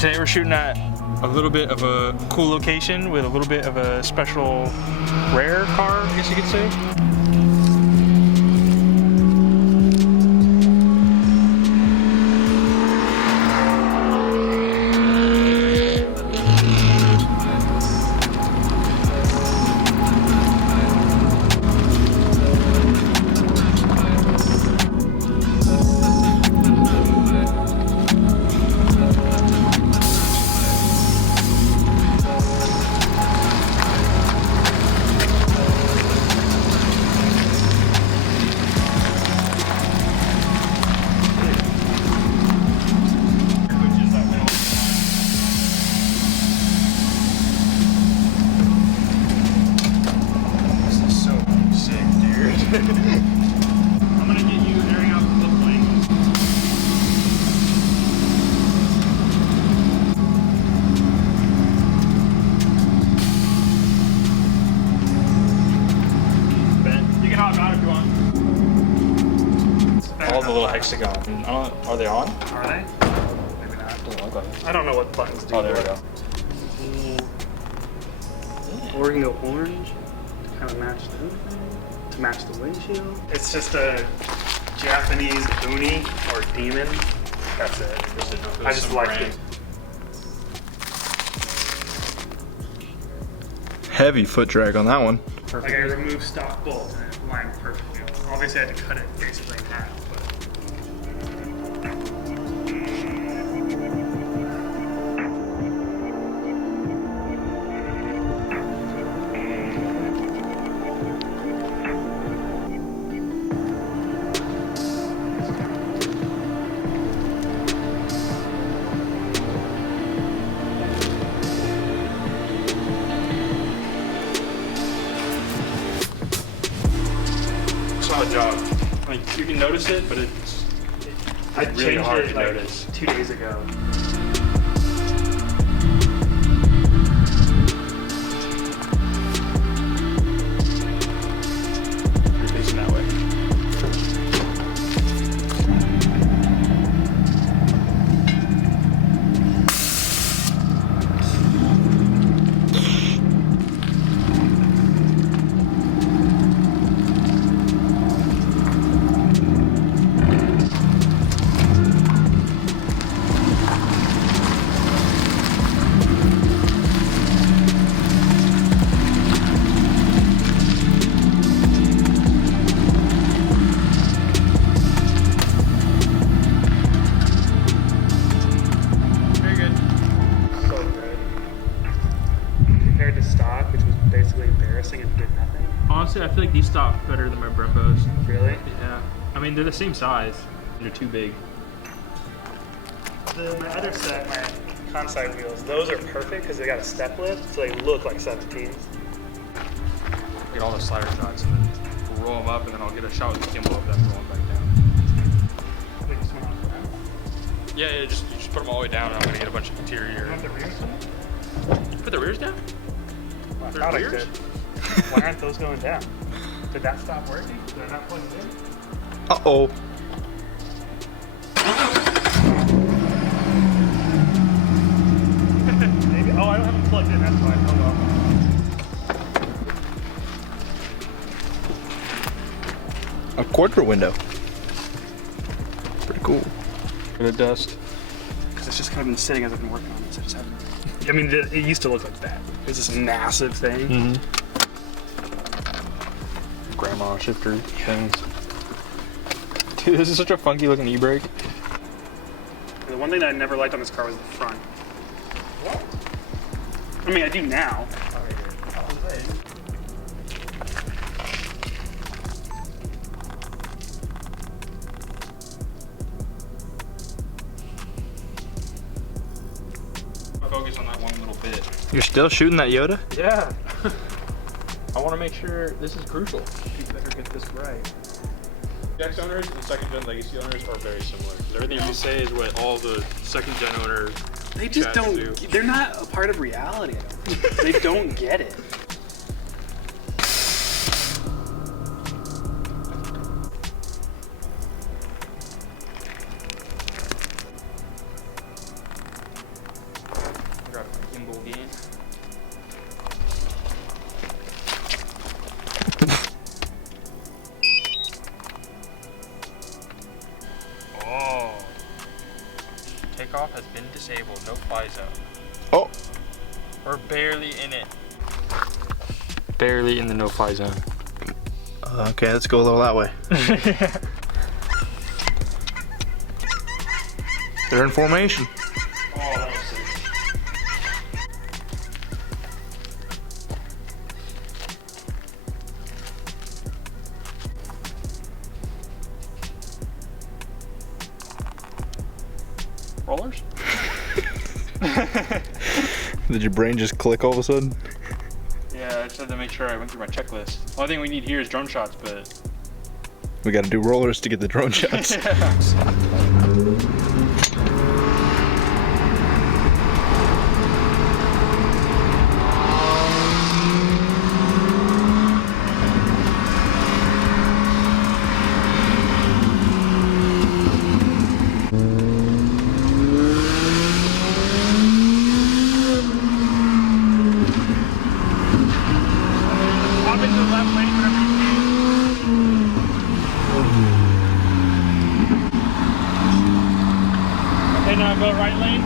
Today we're shooting at a little bit of a cool location with a little bit of a special rare car, I guess you could say. I'm gonna get you airing out the flames. Ben, you can hop out if you want. All the little hexagons. Are they on? Are they? Maybe not. Doesn't look like it. I don't know what buttons do. Oh, there we go. Or we can go orange to kind of match the hood thing. To match the windshield. It's just a Japanese uni or demon. That's it. I just like it. Heavy foot drag on that one. Perfect. Like I removed stock bolts and it lined perfectly. Obviously I had to cut it basically in half, but. Solid job. Like you can notice it, but it's really hard to notice. 2 days ago. You're facing that way. And did nothing. Honestly, I feel like these stock better than my Brembos. Really? Yeah. I mean, they're the same size. They're too big. My other set, my Kansai wheels, those are perfect because they got a step lift, so they look like 17s. Get all the slider shots and then we'll roll them up, and then I'll get a shot with the gimbal of them rolling back down. They just went on for that? Yeah, you just put them all the way down, and I'm gonna get a bunch of interior. You want the rears down? Put the rears down? Well, I thought I could. Why aren't those going down? Did that stop working? Did I not plug it in? Uh-oh. Maybe. Oh, I don't have them plugged in. That's fine. Oh A well. quarter window. Pretty cool. Bit of dust. Because it's just kind of been sitting as I've been working on it. So I just haven't. I mean, it used to look like that. It was this massive thing. Mm-hmm. Grandma shifter things. Dude, this is such a funky looking e-brake. The one thing that I never liked on this car was the front. What? I mean, I do now. Focus on that one little bit. You're still shooting that Yoda? Yeah. I want to make sure this is crucial. You better get this right. X owners and second gen legacy owners are very similar. Everything you say is what all the second gen owners. They just don't. Do. They're not a part of reality. They don't get it. Takeoff has been disabled. No fly zone. Oh. We're barely in it. Barely in the no-fly zone. Okay, let's go a little that way. They're in formation. Oh, that was sick. Rollers? Did your brain just click all of a sudden? Yeah, I just had to make sure I went through my checklist. Only thing we need here is drone shots, but... We gotta do rollers to get the drone shots. Pop into the left lane whenever you can. Okay, now go right lane.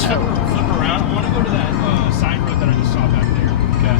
Flip around. I want to go to that side road that I just saw back there. Okay.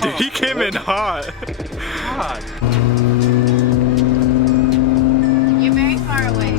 Dude, he came in hot. God. You're very far away.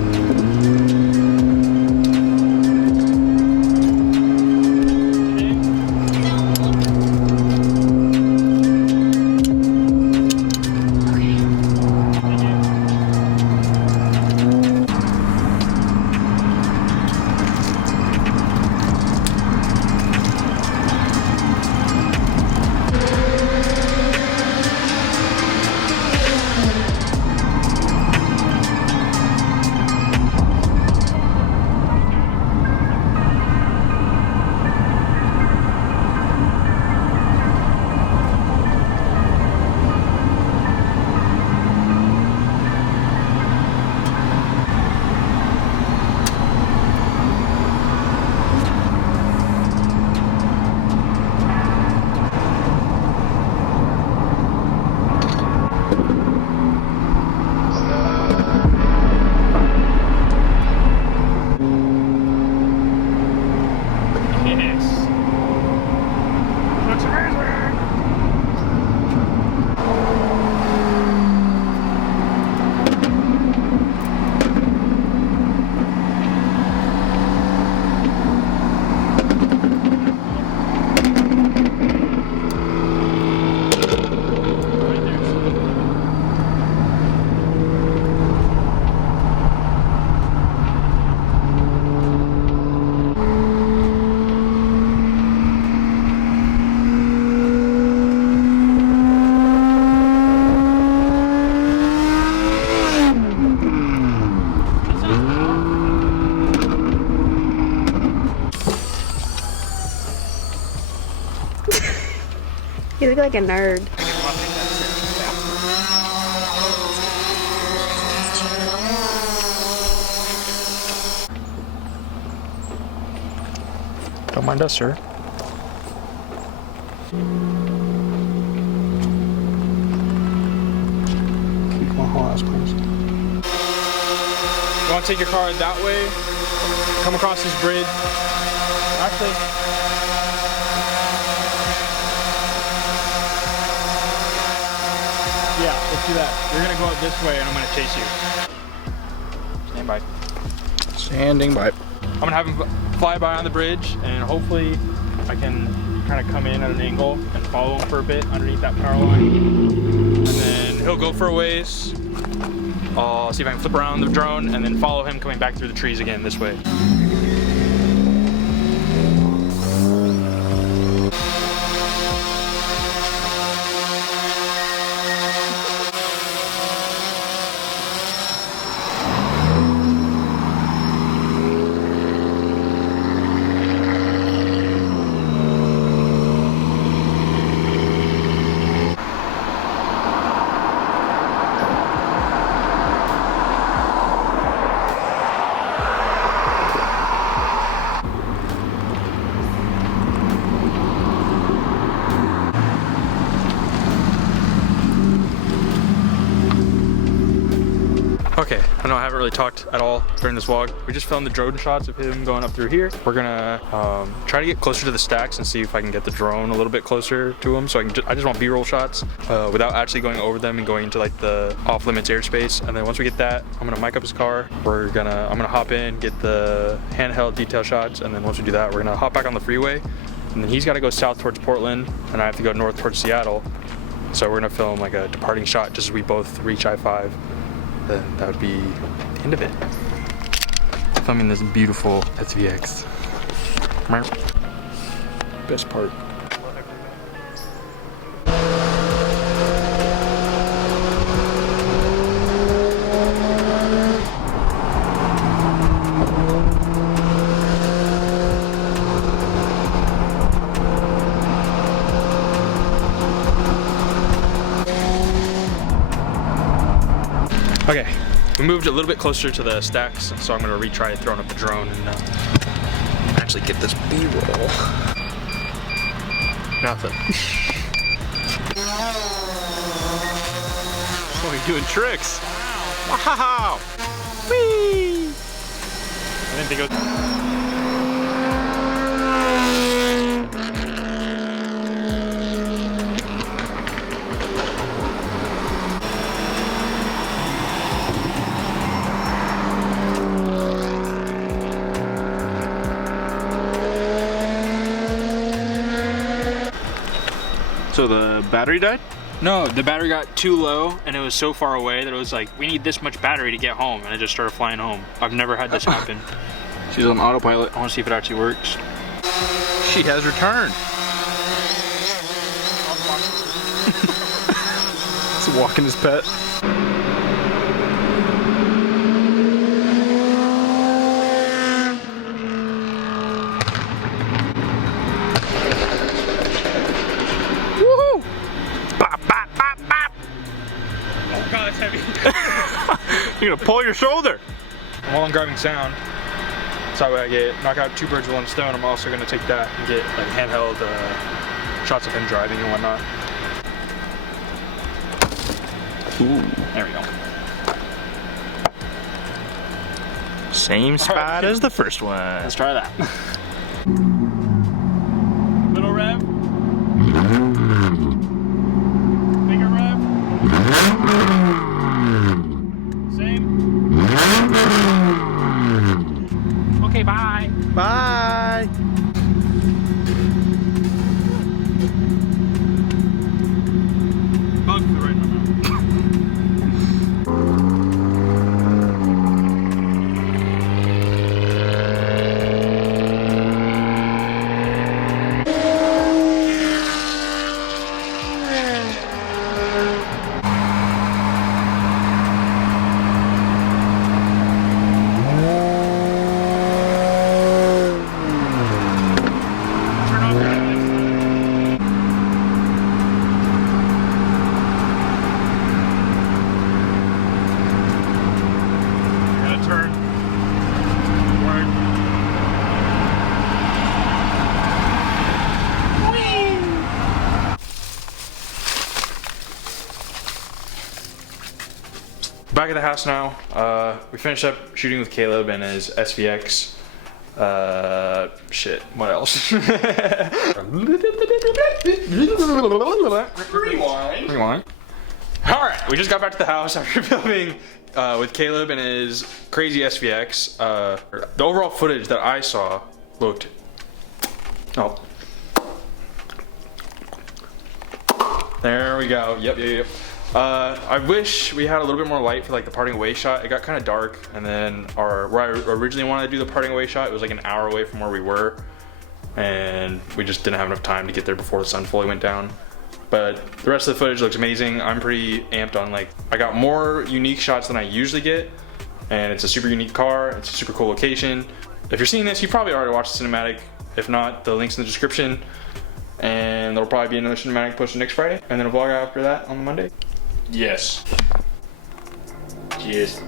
You look like a nerd. Don't mind us, sir. Keep my whole ass closed. You want to take your car that way? Come across this bridge. Actually, do that. You're gonna go up this way and I'm gonna chase you. Stand by. Standing by. I'm gonna have him fly by on the bridge and hopefully I can kind of come in at an angle and follow him for a bit underneath that power line. And then he'll go for a ways. I'll see if I can flip around the drone and then follow him coming back through the trees again this way. Okay, I know I haven't really talked at all during this vlog. We just filmed the drone shots of him going up through here. We're gonna try to get closer to the stacks and see if I can get the drone a little bit closer to him. So I just want B-roll shots without actually going over them and going into like the off-limits airspace. And then once we get that, I'm gonna mic up his car. I'm gonna hop in, get the handheld detail shots, and then once we do that, we're gonna hop back on the freeway. And then he's got to go south towards Portland, and I have to go north towards Seattle. So we're gonna film like a departing shot just as we both reach I-5. Then that would be the end of it. Filming this beautiful SVX. Best part. Okay, we moved a little bit closer to the stacks, so I'm gonna retry throwing up the drone and actually get this B-roll. Nothing. Oh, you're doing tricks. Wow. Whee. I didn't think it was... So the battery died? No, the battery got too low and it was so far away that it was like, we need this much battery to get home, and it just started flying home. I've never had this happen. She's on autopilot. I want to see if it actually works. She has returned. He's walking his pet. You're gonna pull your shoulder. While I'm grabbing sound, so that way I knock out 2 birds with 1 stone. I'm also gonna take that and get like handheld shots of him driving and whatnot. Ooh. There we go. Same spot as the first one. Let's try that. Little rev. Bigger rev. Same. Okay, bye. Bye. Bug for right now. Back at the house now. We finished up shooting with Caleb and his SVX. Shit, what else? Rewind. All right, we just got back to the house after filming with Caleb and his crazy SVX. The overall footage that I saw looked. Oh. There we go. Yep. I wish we had a little bit more light for like the parting away shot. It got kind of dark, and then where I originally wanted to do the parting away shot, it was like an hour away from where we were, and we just didn't have enough time to get there before the sun fully went down. But the rest of the footage looks amazing. I'm pretty amped on, like, I got more unique shots than I usually get, and it's a super unique car. It's a super cool location. If you're seeing this, you probably already watched the cinematic. If not, the link's in the description. And there'll probably be another cinematic posted next Friday, and then a vlog after that on the Monday. Yes. Cheers.